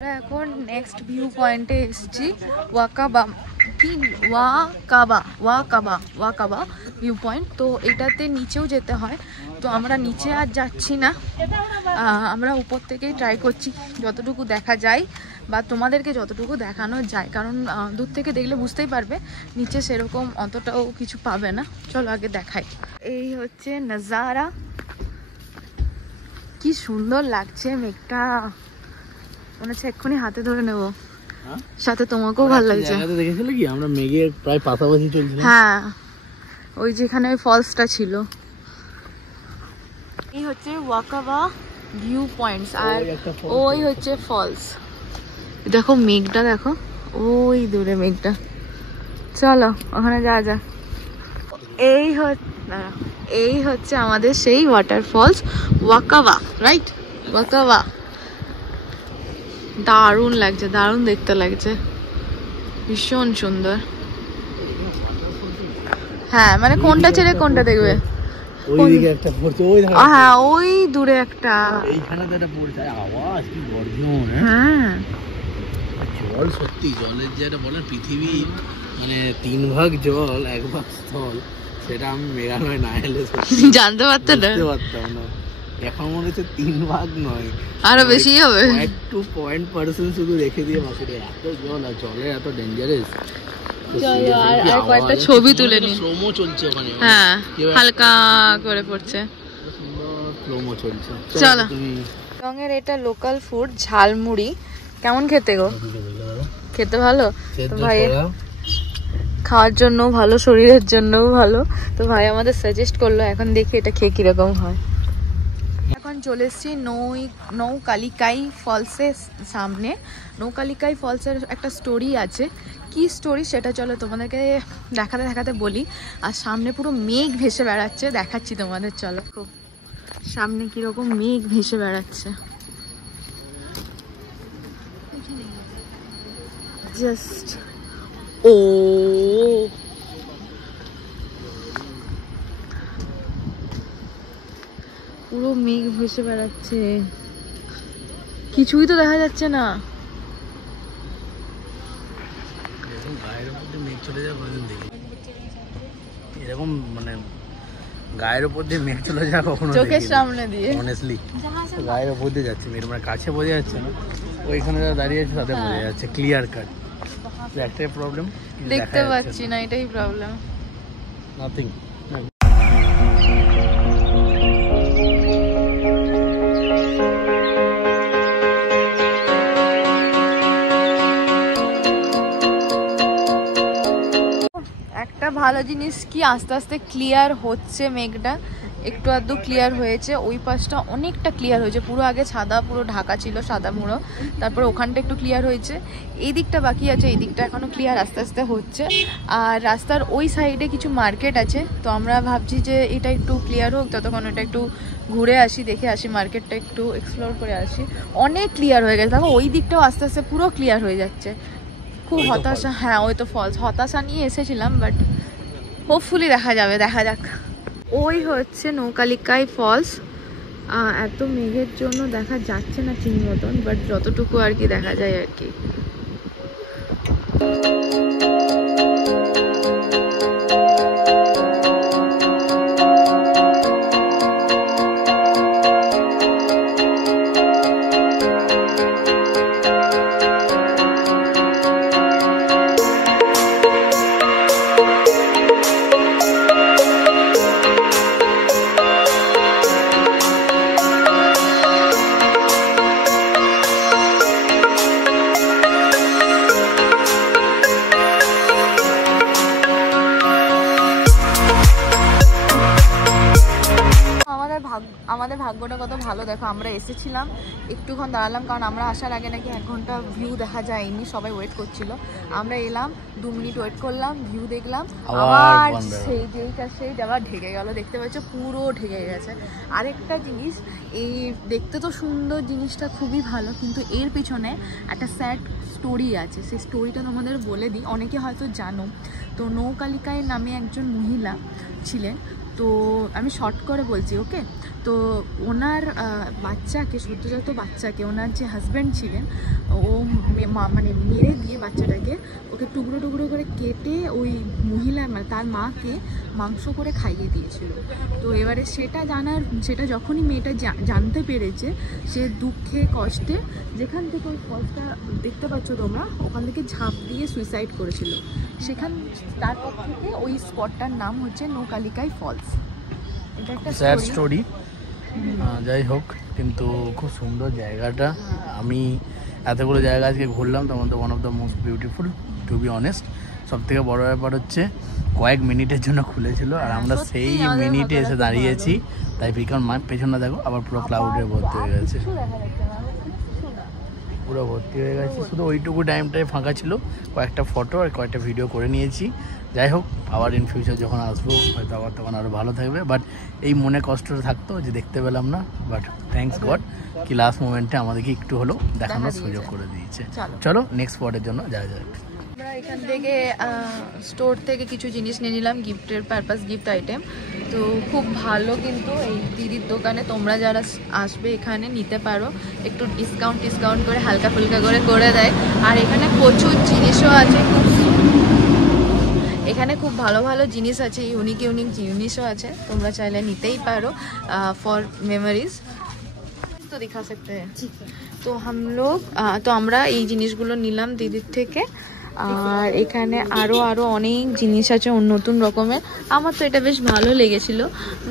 আমরা এখন next view পয়েন্টে এসেছি ওয়াকাবা কি ওয়াকাবা ভিউ পয়েন্ট। তো এটাতে নিচেও যেতে হয়, তো আমরা নিচে আর যাচ্ছি না, আমরা উপর থেকেই ট্রাই করছি যতটুকু দেখা যায় বা তোমাদেরকে যতটুকু দেখানো যায়, কারণ দূর থেকে দেখলে বুঝতেই পারবে নিচে সেরকম অতটাও কিছু পাবে না। চলো আগে দেখাই। এই হচ্ছে নজারা, কি সুন্দর লাগছে মেঘটা, মনে হচ্ছে এক্ষুনি হাতে ধরে নেবো। সাথে তোমাকেও ভালো লাগছে। দেখেছিলে কি আমরা মেঘে প্রায় পাশাপাশি চলছিলাম। হ্যাঁ, ওই যেখানে ওই ফলসটা ছিল। এই হচ্ছে ওয়াকাবা ভিউ পয়েন্টস, আর ওই হচ্ছে ফলস। দেখো মেঘটা, দেখো ওই দূরে মেঘটা। চলো ওখানে যাওয়া যাক। এই হচ্ছে আমাদের সেই ওয়াটারফলস ওয়াকাবা, রাইট? ওয়াকাবা দারুণ লাগছে, দারুণ দেখতে লাগছে, ভীষণ সুন্দর। হ্যাঁ, মানে কোনটা ছেড়ে কোনটা দেখবে? ওইদিকে একটা পড়ছে, ওই দেখো। হ্যাঁ, ওই দূরে একটা। এইখানে তো একটা পড়ছে, আওয়াজ কি গর্জন। হ্যাঁ, জল সত্যি, জলের যেটা বলে পৃথিবী মানে 3 ভাগ জল 1 ভাগ স্থল, সেটা আমি মেঘালয় না এলে জানতে পারতাম না। এখন মনে হচ্ছে 3 ভাগ নয়, আরো বেশি হবে। একটু 0.% শুধু রেখে দিয়ে বাকিটা এত জল, আর জলে এত ডেঞ্জারাস। চলো আর কয়েকটা ছবি তুলে নিই। স্লোমো চলছে ওখানে। হ্যাঁ, হালকা করে পড়ছে, সুন্দর স্লোমো চলছে। চলো। রঙের এটা লোকাল ফুড ঝালমুড়ি। কেমন খেতে গো? খেতে ভালো তো ভাই, খাওয়ার জন্য ভালো, শরীরের জন্যও ভালো। তো ভাই আমাদের সাজেস্ট করলো, এখন দেখি এটা খেয়ে কিরকম হয়। এখন চলে এসেছি নৌকালিকাই ফলসের সামনে। নৌকালিকাই ফলসের একটা স্টোরি আছে, কি স্টোরি সেটা চলো তোমাদেরকে দেখাতে দেখাতে বলি। আর সামনে পুরো মেঘ ভেসে বেড়াচ্ছে, দেখাচ্ছি তোমাদের। চলো, সামনে কিরকম মেঘ ভেসে বেড়াচ্ছে, জাস্ট ও পুরো মেঘ ভেসে বেড়াচ্ছে, কিছুই তো দেখা যাচ্ছে না। এরকম মানে গায়ের উপর দিয়ে মেঘ চলে যায় কখনো চোখের সামনে দিয়ে, অনেস্টলি গায়ের উপর দিয়ে যাচ্ছে মেঘ, মানে কাছে বোঝা যাচ্ছে না, ওইখানে যারা দাঁড়িয়ে আছে তাদের বোঝা যাচ্ছে ক্লিয়ার কাট। একটাই প্রবলেম, দেখতে পাচ্ছি না, এটাই প্রবলেম। নাথিং। একটা ভালো জিনিস কি, আস্তে আস্তে ক্লিয়ার হচ্ছে মেঘটা, একটু আধটু ক্লিয়ার হয়েছে। ওই পাশটা অনেকটা ক্লিয়ার হয়েছে, পুরো আগে সাদা পুরো ঢাকা ছিল, সাদা মুড়ো, তারপর ওখানটা একটু ক্লিয়ার হয়েছে, এই দিকটা বাকি আছে, এই দিকটা এখনো ক্লিয়ার আস্তে আস্তে হচ্ছে। আর রাস্তার ওই সাইডে কিছু মার্কেট আছে, তো আমরা ভাবছি যে এটা একটু ক্লিয়ার হোক, ততক্ষণ ওটা একটু ঘুরে আসি, দেখে আসি, মার্কেটটা একটু এক্সপ্লোর করে আসি। অনেক ক্লিয়ার হয়ে গেছে, দেখো ওই দিকটাও আস্তে আস্তে পুরো ক্লিয়ার হয়ে যাচ্ছে। খুব হতাশা, হ্যাঁ ওই তো ফলস, হতাশা নিয়ে এসেছিলাম, বাট হোপফুলি দেখা যাবে, দেখা যাক। ওই হচ্ছে নৌকালিকাই ফলস। এত মেঘের জন্য দেখা যাচ্ছে না ঠিক মতন, বাট যতটুকু আর কি দেখা যায় আর কি। আমাদের ভাগ্যটা কত ভালো, দেখো আমরা এসেছিলাম, একটুক্ষণ দাঁড়ালাম, কারণ আমরা আসার আগে নাকি 1 ঘন্টা ভিউ দেখা যায়নি, সবাই ওয়েট করছিল। আমরা এলাম, 2 মিনিট ওয়েট করলাম, ভিউ দেখলাম, আবার সেই যেইটা সেই আবার ঢেকে গেল, দেখতে পাচ্ছ পুরো ঢেকে গেছে। আরেকটা জিনিস, এই দেখতে তো সুন্দর, জিনিসটা খুবই ভালো, কিন্তু এর পিছনে একটা স্যাড স্টোরি আছে, সেই স্টোরিটা তোমাদের বলে দিই, অনেকে হয়তো জানো। তো নৌকালিকায় নামে একজন মহিলা ছিলেন, তো আমি শর্ট করে বলছি, ওকে। তো ওনার বাচ্চাকে, সদ্যজাত বাচ্চাকে, ওনার যে হাজব্যান্ড ছিলেন, ও মানে মেরে দিয়ে বাচ্চাটাকে ওকে টুকরো টুকরো করে কেটে ওই মহিলা মানে তার মাকে মাংস করে খাইয়ে দিয়েছিল। তো এবারে সেটা যখনই মেয়েটা জানতে পেরেছে, সে দুঃখে কষ্টে যেখান থেকে ওই ফলসটা দেখতে পাচ্ছ তোমরা, ওখান থেকে ঝাঁপ দিয়ে সুইসাইড করেছিল। তারপর থেকে ওই স্পটটার নাম হচ্ছে নৌকালিকাই ফলস। এটা একটা স্যাড স্টোরি, যাই হোক, কিন্তু খুব সুন্দর জায়গাটা। আমি এতগুলো জায়গা আজকে ঘুরলাম, তার মধ্যে one of the most beautiful, to be honest. সব থেকে বড় ব্যাপার হচ্ছে কয়েক মিনিটের জন্য খুলেছিল, আর আমরা সেই মিনিটে এসে দাঁড়িয়েছি। তাই পেছনে দেখো আবার পুরো ক্লাউডে ভর্তি হয়ে গেছে, পুরো ভর্তি হয়ে গেছে। শুধু ওইটুকু টাইমটাই ফাঁকা ছিল, কয়েকটা ফটো আর কয়েকটা ভিডিও করে নিয়েছি। যাই হোক, আবার ইন ফিউচার যখন আসবো হয়তো আবার তখন আরও ভালো থাকবে। বাট এই মনে কষ্টটা থাকতো যে দেখতে পেলাম না, বাট থ্যাঙ্কস গড কি লাস্ট মোমেন্টে আমাদেরকে একটু হলেও দেখানোর সুযোগ করে দিয়েছে। চলো নেক্সট স্পটের জন্য যাওয়া যাক। আমরা এখান থেকে স্টোর থেকে কিছু জিনিস নিয়ে নিলাম, গিফটের পারপাস, গিফট আইটেম। তো খুব ভালো, কিন্তু এই দিদির দোকানে তোমরা যারা আসবে এখানে নিতে পারো, একটু ডিসকাউন্ট করে হালকা ফুলকা করে দেয়। আর এখানে প্রচুর জিনিসও আছে, এখানে খুব ভালো ভালো জিনিস আছে, ইউনিক জিনিসও আছে, তোমরা চাইলে নিতেই পারো ফর মেমোরিজ। তো দেখা सकते हैं। তো তো আমরা এই জিনিসগুলো নিলাম দিদির থেকে। আর এখানে আরো অনেক জিনিস আছে নতুন রকমের। আমার তো এটা বেশ ভালো লেগেছিল,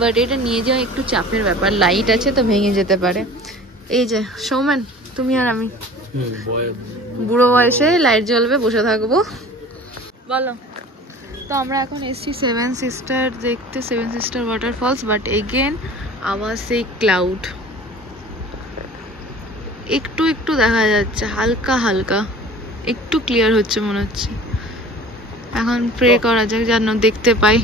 বাট এটা নিয়ে যাওয়া একটু চাপের ব্যাপার, লাইট আছে তো ভেঙে যেতে পারে। এই যে সৌমেন, তুমি আর আমি বুড়ো বয়সে লাইট জ্বলবে, বসে থাকবো, বলো। তো আমরা এখন এসছি সেভেন সিস্টার দেখতে, seven sister waterfalls. But again আবার সেই ক্লাউড, একটু দেখা যাচ্ছে, হালকা একটু ক্লিয়ার হচ্ছে মনে হচ্ছে। এখন প্রে করা যাক যেন দেখতে পাই।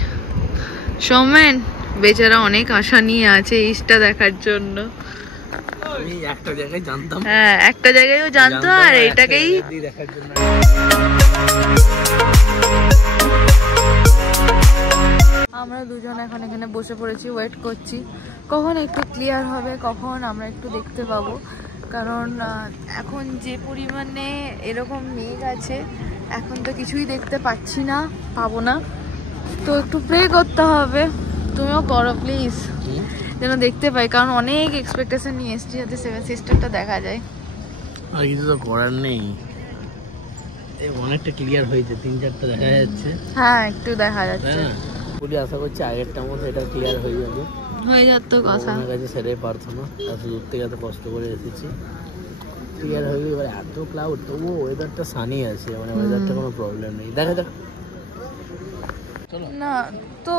সৌমেন বেচারা অনেক আশা নিয়ে আছে ইসটা দেখার জন্য। আমি একটা জায়গায় জানতাম, হ্যাঁ একটা জায়গায়ও জানতো, আর এটাকেই দেখার জন্য। আমরা দুজন এখন এখানে বসে পড়েছি, ওয়েট করছি কখন একটু ক্লিয়ার হবে, কখন আমরা একটু দেখতে পাবো। কারণ এখন যে পরিমাণে এরকম মেঘ আছে, এখন তো কিছুই দেখতে পাবো না। তো একটু প্রে করতে হবে, তুমিও করো প্লিজ, যেন দেখতে পাই। কারণ অনেক এক্সপেকটেশন নিয়ে এসছি যাতে সেভেন সিস্টারটা দেখা যায়। আর কিছু তো করার নেই, অনেকটা ক্লিয়ার হয়েছে, 3-4টা দেখা যাচ্ছে। হ্যাঁ একটু দেখা যাচ্ছে, বলি আশা করছি আগেরটার মধ্যে এটা ক্লিয়ার হয়ে যাবে। হয়ে যাচ্ছে কথা, আমার কাছে সেটাই প্রার্থনা। এত দূর থেকে এত কষ্ট করে এসেছি, ক্লিয়ার হয়ে গেলে। এবার এত ক্লাউড, তবুও ওয়েদারটা সানি আছে, মানে ওয়েদারটা কোনো প্রবলেম নেই। দেখা যাক, চলো না। তো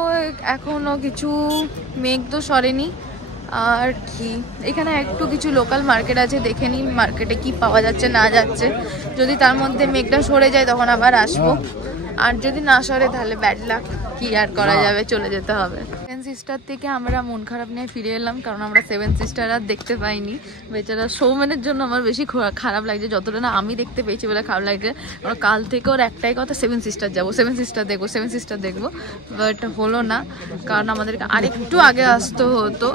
এখনো কিছু মেঘ তো সরেনি। আর কি এখানে একটু কিছু লোকাল মার্কেট আছে, দেখে নিই মার্কেটে কি পাওয়া যাচ্ছে না যাচ্ছে। যদি তার মধ্যে মেঘটা সরে যায় তখন আবার আসবো, আর যদি না সরে তাহলে ব্যাড লাক, কি আর করা যাবে, চলে যেতে হবে। সেভেন সিস্টার থেকে আমরা মন খারাপ নিয়ে ফিরে এলাম, কারণ আমরা সেভেন সিস্টার আর দেখতে পাইনি। বেচারা সৌমেনের জন্য আমার বেশি খারাপ লাগছে, যতটা না আমি দেখতে পেয়েছি বলে খারাপ লাগছে। কারণ কাল থেকে ওর একটাই কথা, সেভেন সিস্টার যাবো, সেভেন সিস্টার দেখবো, বাট হলো না। কারণ আমাদেরকে আরেকটু আগে আসতে হতো,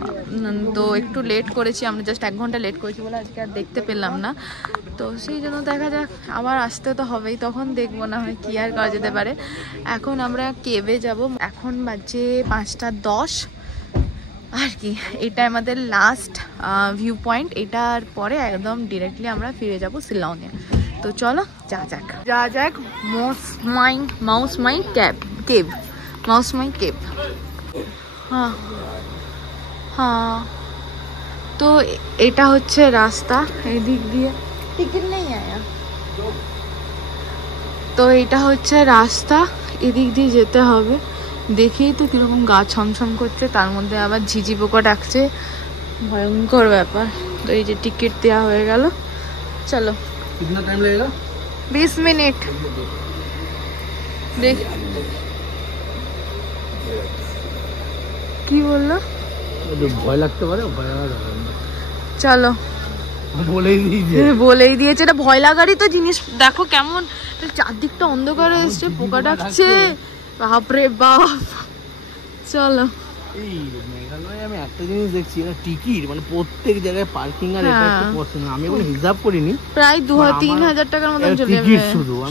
তো একটু লেট করেছি আমরা, জাস্ট 1 ঘন্টা লেট করেছি বলে আজকে আর দেখতে পেলাম না। তো সেই জন্য দেখা যাক, আবার আসতে তো হবেই, তখন দেখবো না হয় কি আর করা যেতে পারে। এখন আমরা কেভে যাব, এখন বাজে 5:10 আর কি। এটা আমাদের লাস্ট ভিউ পয়েন্ট, এটার পরে একদম ডিরেক্টলি আমরা ফিরে যাব শিলংয়ে। তো চলো যা যাক মাউসমাই কেভ। হ্যাঁ তো এটা হচ্ছে রাস্তা, এদিক দিয়ে টিকিট নেই আয়া। তো এটা হচ্ছে রাস্তা, এদিক দিয়ে যেতে হবে। দেখেই তো কিরকম গা ছমছম করছে, তার মধ্যে আবার ঝিঝি পোকা ডাকছে, ভয়ঙ্কর ব্যাপার। তো এই যে টিকিট দেওয়া হয়ে গেল, চলো। কিতনা টাইম লাগেগা? 20 মিনিট। দেখ কি বললো, ভয় লাগতে পারে, চলো বলেই দিয়েছে। এটা ভয় লাগারই তো জিনিস, দেখো কেমন চারদিকটা অন্ধকার এসছে, পোকা ডাকছে, বাপরে বাপ। চলো এই মেঘালয়ে আমি একটা জিনিস দেখছি, এটা টিকিট মানে প্রত্যেক জায়গায় পার্কিং আর এটা একটু কষ্ট না। আমি এখন হিসাব করিনি, প্রায় 2-3 হাজার টাকার মতন চলে যাবে টিকিট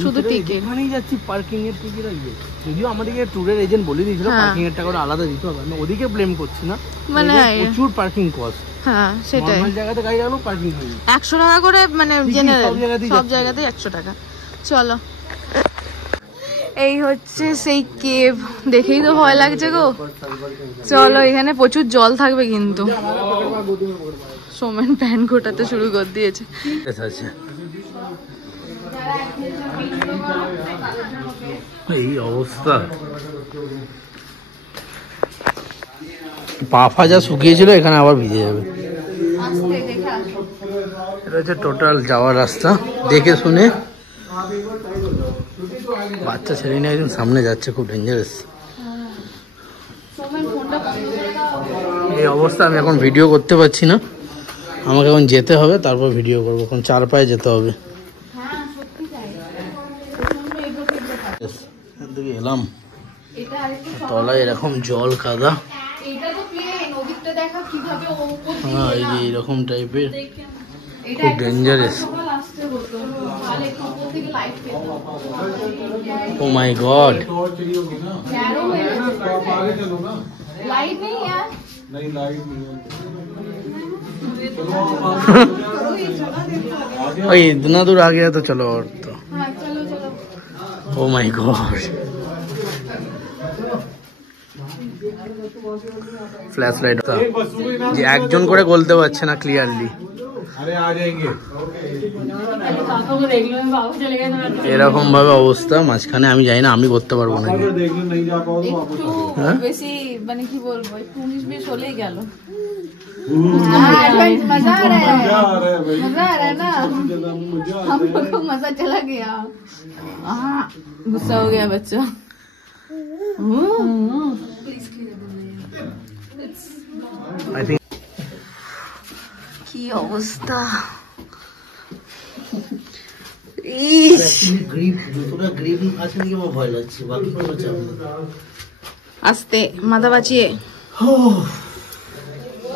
শুধু টিকিট। এখানেই যাচ্ছি পার্কিং এর টিকিট আর ইয়ে। যদিও আমাদেরকে ট্যুরের এজেন্ট বলে দিয়েছিল পার্কিং এর টাকাটা আলাদা দিতে হবে, আমি ওদিকে ব্লেম করছি না, মানে প্রচুর পার্কিং কস্ট। হ্যাঁ সেটাই, নরমাল জায়গাতে গাড়ি রাখলেও পার্কিং হয় 100 টাকা করে, মানে জেনারেল সব জায়গাতেই 100 টাকা। চলো, এই হচ্ছে সেই কেভ, দেখেই তো ভয় লাগছে গো। চলো, এখানে প্রচুর জল থাকবে কিন্তু। সোমেন প্যান ঘোটাতে শুরু করে দিয়েছে। এই অবস্থা, পা ফা যা শুকিয়েছিল এখানে আবার ভিজে যাবে। এটা হচ্ছে টোটাল যাওয়ার রাস্তা, দেখে শুনে। বাচ্চা ছেলে নিয়ে একজন সামনে যাচ্ছে, খুব ডেঞ্জারাস এই অবস্থা। আমি এখন ভিডিও করতে পারছি না, আমাকে এখন যেতে হবে, তারপর ভিডিও করবো। এখন 4 পায়ে যেতে হবে। এলাম তলায়, এরকম জল কাদা, হ্যাঁ এই যে এইরকম টাইপের, খুব ডেঞ্জারাস। ও মাই গড, इतना दूर आ गया तो चलो। और तो oh my God, flash light যে একজন করে বলতে পারছে না ক্লিয়ারলি। এরকম ভাবে অবস্থা মাঝখানে, আমি জানি না আমি করতে পারবো না। বেশি মানে কি বলবো, 19-20 হলেই গেল। मजा आ रहा है ना, हम लोग को मजा चला गया। गुस्सा हो गया बच्चा। কি অবস্থা, আস্তে মাথা বাঁচিয়ে।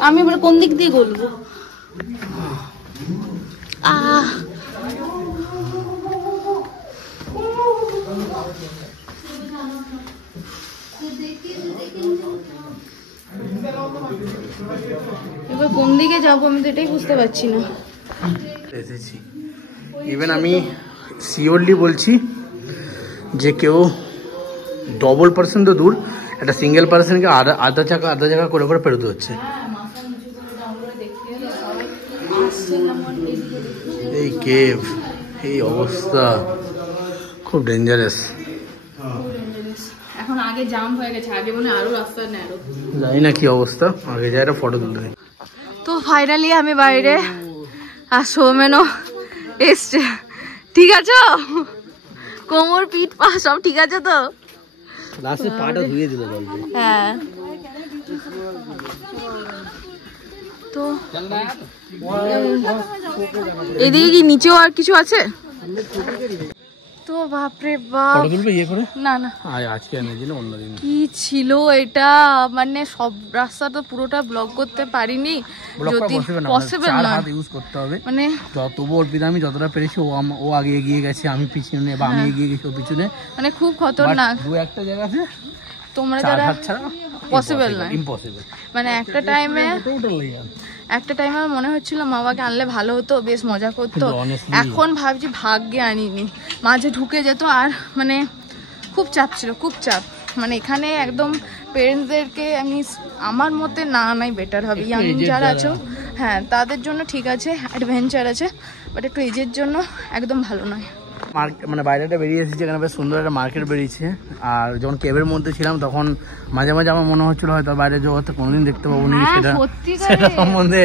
আমি এবার কোন দিক দিয়ে গলবো? এবার কোন দিকে যাবো আমি তো এটাই বুঝতে পারছি না। এসেছি, ইভেন আমি শিওরলি বলছি যে কেউ ডবল পার্সন তো দূর, একটা সিঙ্গেল পার্সনকে আধা চাকা করে করে পেরোতে হচ্ছে। এই কেভ, এই অবস্থা খুব ডেঞ্জারাস। এখন আগে জাম হয়ে গেছে, আগে মনে আরো রাস্তা ন্যারো, জানি না কি অবস্থা। আগে যাই ফটো তুলতে। তো ফাইনালি আমি বাইরে, আর সৌমেনও এসছে। ঠিক আছে, কোমর পিঠ পা সব ঠিক আছে তো? লাস্টে পাটা ধুয়ে দিল জল দিয়ে। হ্যাঁ, তো এদিকে কি নিচেও আর কিছু আছে? তো বাপরে বাপ, না না আজকে অন্যদিন কি ছিল এটা, মানে সব রাস্তা তো পুরোটা ব্লক করতে পারিনি, যদি পসিবল না ইউজ করতে হবে। মানে তবু অর্পিতা আমি যতটা পেরেছি, ও আগে এগিয়ে গেছে, আমি পিছনে, বা আমি এগিয়ে গেছি ও পিছনে, মানে খুব খতরনাক। দু একটা জায়গাতে তোমরা যারা পসিবল না, ইম্পসিবল। মানে একটা টাইমে আমার মনে হচ্ছিল মামাকে আনলে ভালো হতো, বেশ মজা করতো। এখন ভাবছি ভাগ্যে আনিনি, মাঝে ঢুকে যেত। আর মানে খুব চাপ ছিল, খুব চাপ। মানে এখানে একদম পেরেন্টসদেরকে আমি আমার মতে না আনাই বেটার হবে। ইয়াং যারা আছো, হ্যাঁ তাদের জন্য ঠিক আছে, অ্যাডভেঞ্চার আছে, বাট একটু এজের জন্য একদম ভালো নয়। মানে বাইরেটা বেরিয়ে এসেছি, এখানে বেশ সুন্দর একটা মার্কেট বেরিয়েছে। আর যখন কেবের মধ্যে ছিলাম তখন মাঝে মাঝে আমার মনে হচ্ছিল হয়তো বাইরের জগৎটা কোনোদিন দেখতে পাবো না, সেটা সম্বন্ধে।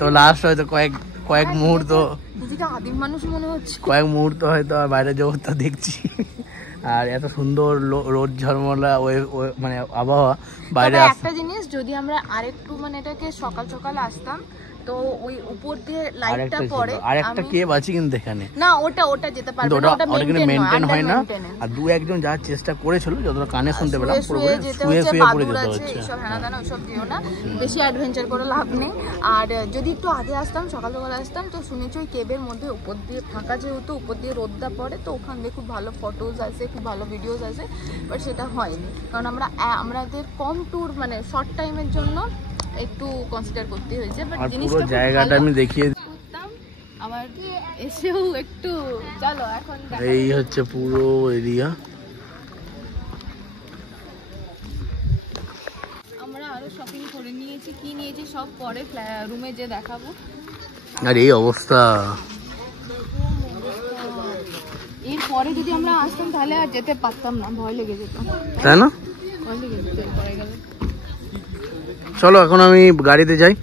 তো লাস্ট হয়তো কয়েক মুহূর্ত, আদিম মানুষ মনে হচ্ছে, কয়েক মুহূর্ত হয়তো বাইরের জগৎটা দেখছি। আর এত সুন্দর রোদ ঝলমলা মানে আবহাওয়া বাইরে। একটা জিনিস, যদি আমরা আরেকটু মানে এটাকে সকাল সকাল আসতাম তো ওই উপর দিয়ে লাইটটা পড়ে। আর একটা কেভ আছে কিন্তু এখানে, না ওটা যেতে পারবে না, ওটা মেইনটেইন হয় না। আর দু একজন যাওয়ার চেষ্টা করেছিল, যতটা কানে শুনতে পেলাম, পুরোপুরি শুয়ে পড়ে যেতে হচ্ছে। এইসব হেনাদানা ওইসব দিও না, বেশি অ্যাডভেঞ্চার করে লাভ নেই। আর যদি একটু আগে আসতাম, সকাল আসতাম, তো শুনেছি ওই কেবের মধ্যে উপর দিয়ে ফাঁকা, যেহেতু উপর দিয়ে রোদটা পড়ে, তো ওখান দিয়ে খুব ভালো ফটোজ আসে, খুব ভালো ভিডিওস আসে। বাট সেটা হয়নি, কারণ আমাদের কম ট্যুর, মানে শর্ট টাইমের জন্য একটু কনসিডার করতে হয়েছে। বাট জিনিসটা জায়গাটা আমি দেখিয়ে আবার এসেও একটু চলো এখন এই হচ্ছে পুরো এরিয়া। আমরা আরো শপিং করে নিয়েছি, কি নিয়েছি সব পরে রুমে যে দেখাবো। আর এই অবস্থা, এরপরে যদি আমরা আসতাম তাহলে আর যেতে পারতাম না, ভয় লেগে যেত, তাই না? ভয় লেগে যেত পরে গেলে। চলো এখন আমি গাড়িতে যাই,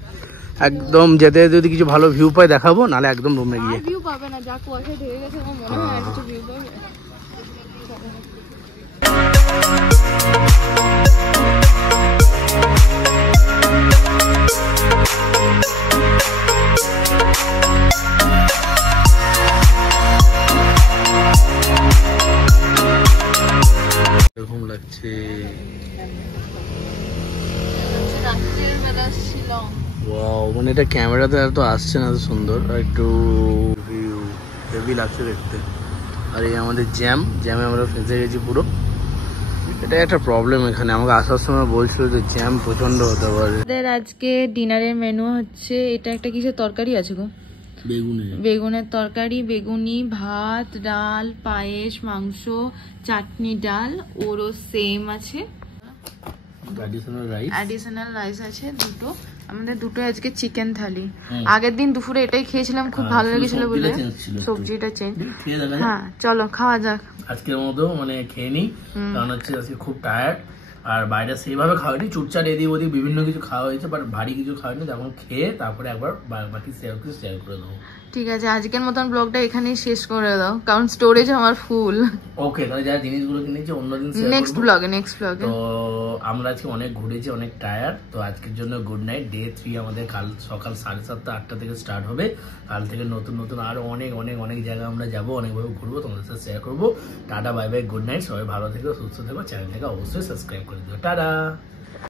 একদম যেতে যদি কিছু ভালো ভিউ পাই দেখাবো, নালে একদম রুমে গিয়ে। ভিউ পাবে না, যা কুয়াশা ঢেকে গেছে, আমার মনে হয় আর কিছু ভিউ পাবে। এরকম লাগছে, ওয়াও, মানে এটা ক্যামেরাতে এত আসছে না, এত সুন্দর, আর একটু ভিউ হেভি লাগছে দেখতে। আর এই আমাদের জ্যামে আমরা ফেঁসে গেছি পুরো। এটা একটা প্রবলেম এখানে, আমাকে আসার সময় বলছিল যে জ্যাম প্রচন্ড হতে পারে। আমাদের আজকে ডিনারের মেনু হচ্ছে, এটা একটা কিসের তরকারি আছে গো? বেগুনের তরকারি, বেগুনি, ভাত, ডাল, পায়েস, মাংস, চাটনি, ডাল, ওরও সেম আছে, অ্যাডিশনাল রাইস আছে দুটো। আমাদের দুটো আজকে চিকেন থালি। আগের দিন দুপুরে এটাই খেয়েছিলাম, খুব ভালো লেগেছিল বলে সবজিটা চেঞ্জ। হ্যাঁ চলো খাওয়া যাক আজকের মতো, মানে খেয়ে নিই, কারণ হচ্ছে আজকে খুব টায়ার্ড। আর বাইরে সেইভাবে খাওয়ানি, চুটচাট এদিক ওদিক বিভিন্ন কিছু খাওয়া হয়েছে, বাট ভারী কিছু খাওয়ানি। তখন খেয়ে তারপরে একবার বাকি শেয়ার করে দেবো। ঠিক আছে, আজকের মতন ব্লগটা এখানেই শেষ করে দাও, কারণ স্টোরেজ আমার ফুল। ওকে, তাহলে যা জিনিসগুলো কিনেছি অন্যদিন নেক্সট ব্লগে। তো আমরা আজকে অনেক ঘুরেছি, অনেক টায়ার্ড। তো আজকের জন্য গুড নাইট। ডে 3 আমাদের কাল সকাল 7:30 8টা থেকে স্টার্ট হবে। কাল থেকে নতুন নতুন আরো অনেক অনেক অনেক জায়গা আমরা যাবো, অনেকভাবে ঘুরবো, তোমাদের সাথে শেয়ার করবো। Tata, bye bye, good night, সবাই ভালো থেকো, সুস্থ থেকো। চ্যানেলটাকে অবশ্যই সাবস্ক্রাইব করে দিও। টাটা।